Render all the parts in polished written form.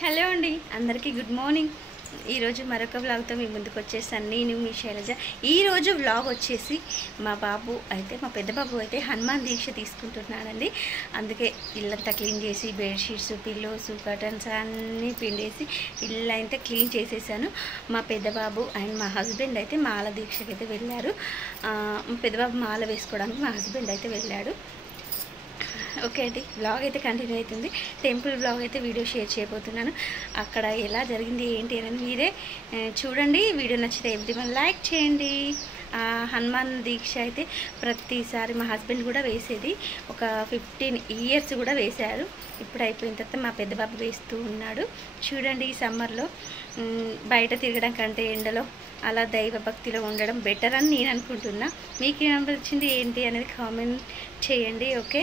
Hello అండి, అందరికీ good morning. ఈరోజు మరొక వ్లాగ్తో మీ ముందుకు వచ్చేసాను. నేను మీ శైలజ. ఈరోజు వ్లాగ్ వచ్చేసి మా పెద్ద బాబు అయితే హనుమాన్ దీక్ష తీసుకుంటున్నాడండి. అందుకే ఇల్లంతా క్లీన్ చేసి బెడ్షీట్స్, పిల్లోస్, కర్టన్స్ అన్నీ పిండేసి ఇల్లు అయితే క్లీన్ చేసేసాను. మా పెద్ద బాబు అండ్ మా హస్బెండ్ అయితే మాల దీక్షకి అయితే వెళ్ళారు. మా పెద్ద బాబు మాల వేసుకోవడానికి మా హస్బెండ్ అయితే వెళ్ళాడు. ఓకే అండి, బ్లాగ్ అయితే కంటిన్యూ అవుతుంది. టెంపుల్ బ్లాగ్ అయితే వీడియో షేర్ చేయబోతున్నాను. అక్కడ ఎలా జరిగింది ఏంటి అని మీరే చూడండి. వీడియో నచ్చితే ఎవ్రీవన్ లైక్ చేయండి. హనుమాన్ దీక్ష అయితే ప్రతిసారి మా హస్బెండ్ కూడా వేసేది. ఒక 15 years కూడా వేశారు. ఇప్పుడు అయిపోయిన తర్వాత మా పెద్ద బాబు వేస్తూ ఉన్నాడు. చూడండి, ఈ సమ్మర్లో బయట తిరగడం కంటే ఎండలో అలా దైవ భక్తిలో ఉండడం బెటర్ అని నేను అనుకుంటున్నా. మీకు ఏమనిపించింది ఏంటి అనేది కామెంట్ చేయండి. ఓకే,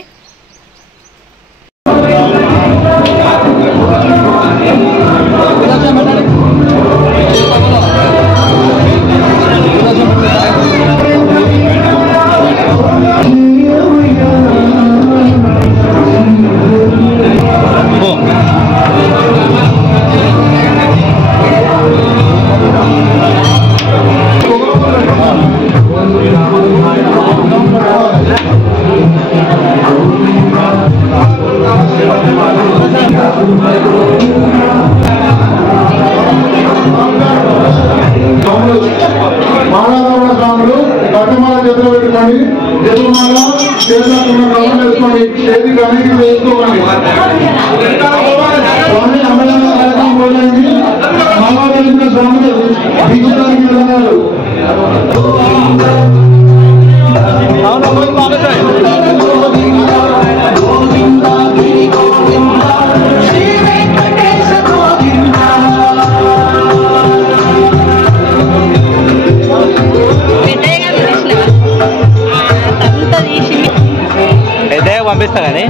పంపిస్తా కానీ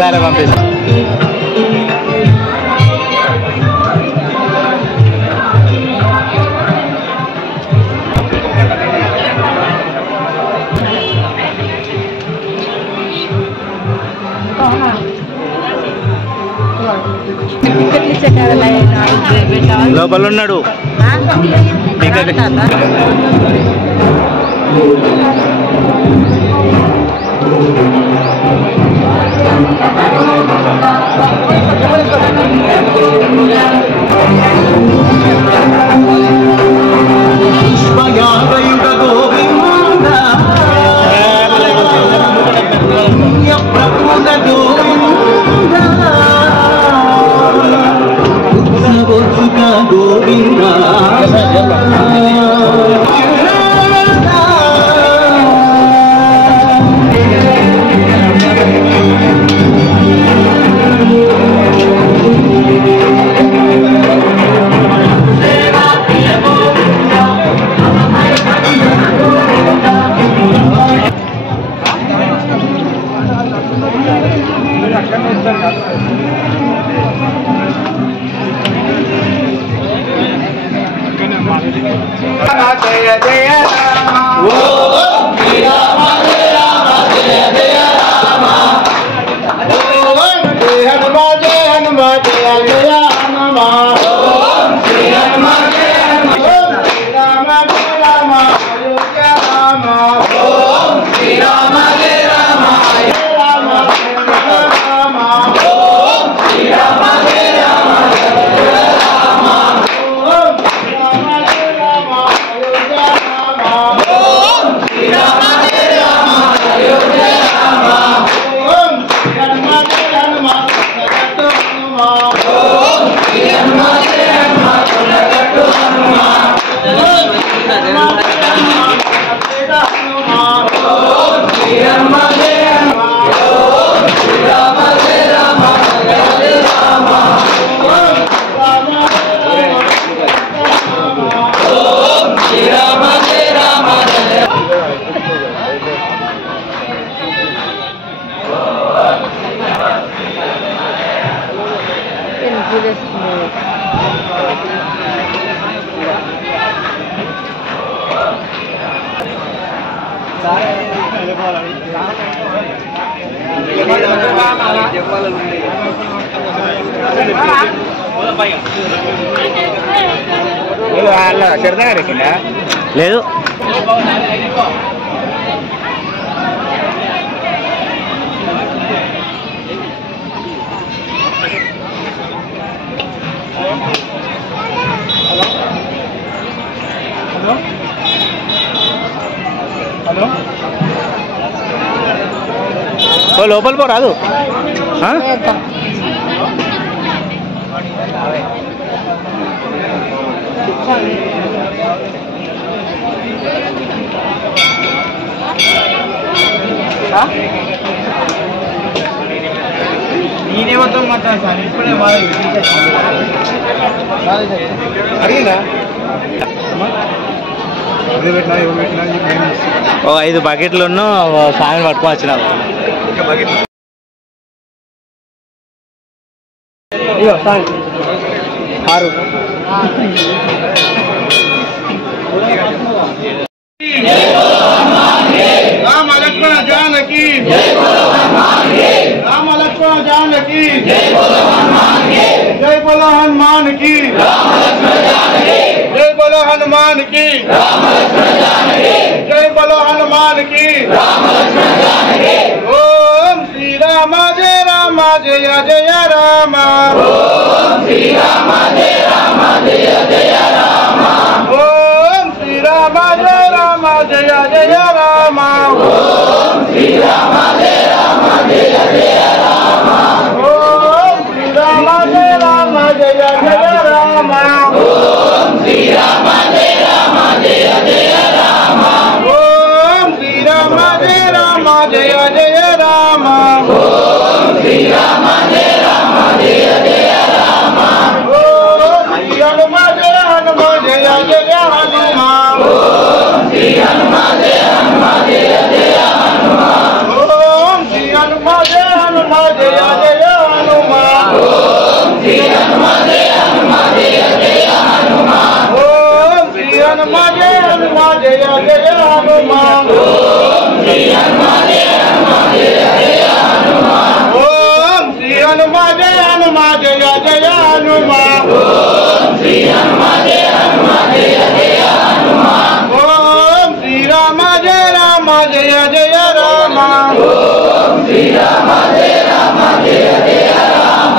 సరే పంపిస్తా. లోపల ఉన్నాడు. లేదు లోపల పో రాదు నేనేమో మాట్లాడతాను ఇప్పుడే అడిగిందా ఒక 5 బకెట్లు సాయం పట్టుకొని వచ్చినా రామ లక్ష్మణ జానకి రామ లక్ష్మణ జానకి జై బోలో హనుమాన్ కి జై బోలో హనుమాన్ కి జై బోలో హనుమాన్ కి ఓం శ్రీరామ జయ రామ జయ జయ రామ ఓం శ్రీరామ జయ రామ జయ జయ రామ ఓం శ్రీరామ జయ రామ జయ జయ రామ ఓం శ్రీరామ జయ రామ జయ జయ రామ ఓం శ్రీరామ జయ రామ జయ జయ రామ ఓం శ్రీరామ జయ రామ జయ జయ రామ ఓం శ్రీరామ జయ రామ జయ జయ రామ ఓం శ్రీరామ జయ రామ జయ జయ రామ ఓం శ్రీ హనుమ జయ హనుమ జయ జయ హనుమ ఓం శ్రీ హనుమ జయ హనుమ జయ జయ హనుమ ఓం శ్రీ హనుమ జయ హనుమ జయ జయ హనుమ ఓం శ్రీ హనుమ జయ హనుమ జయ జయ హనుమ ఓం శ్రీ హనుమ జయ హనుమ జయ జయ హనుమ ఓం శ్రీ హనుమ జయ హనుమ జయ జయ హనుమ ఓం శ్రీ హనుమ జయ హనుమ జయ జయ హనుమ ఓం శ్రీ హనుమ జయ హనుమ జయ జయ హనుమ ఓం శ్రీరామ జయ రామ జయ జయ రామ ఓం శ్రీరామ జయ రామ జయ జయ రామ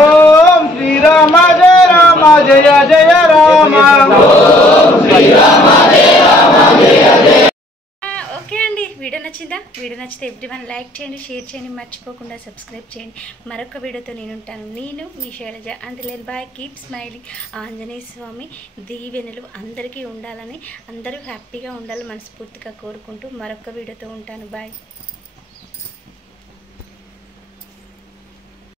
ఓం శ్రీరామ జయ రామ జయ జయ రామ ఓం శ్రీరామ జయ రామ జయ జయ. ఓకే అండి, వీడియో నచ్చిందా? వీడియో నచ్చితే ఎవ్రీవన్ లైక్ చేయండి, షేర్ చేయండి, మర్చిపోకుండా సబ్స్క్రైబ్ చేయండి. మరొక వీడియోతో నేను ఉంటాను. నేను మీ శైలజ. అంతలేని bye, keep smiling. Anjaneya Swamy దీవెనలు అందరికీ ఉండాలని, అందరూ హ్యాపీగా ఉండాలని మనస్ఫూర్తిగా కోరుకుంటూ మరొక వీడియోతో ఉంటాను. బాయ్.